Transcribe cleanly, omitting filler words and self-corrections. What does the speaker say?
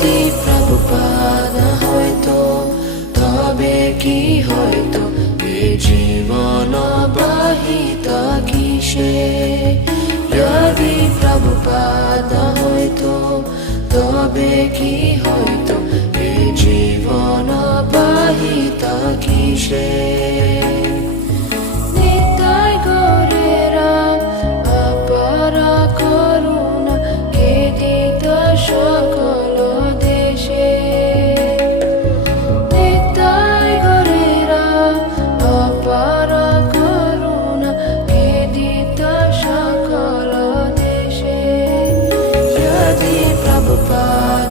যদি প্রভুপাদ না হয়তো তবে কি হয়তো এ জীবন বাহিত কিসে। যদি প্রভুপাদ না হয়তো তবে কি হয়তো এ জীবন বাহিত কিসে।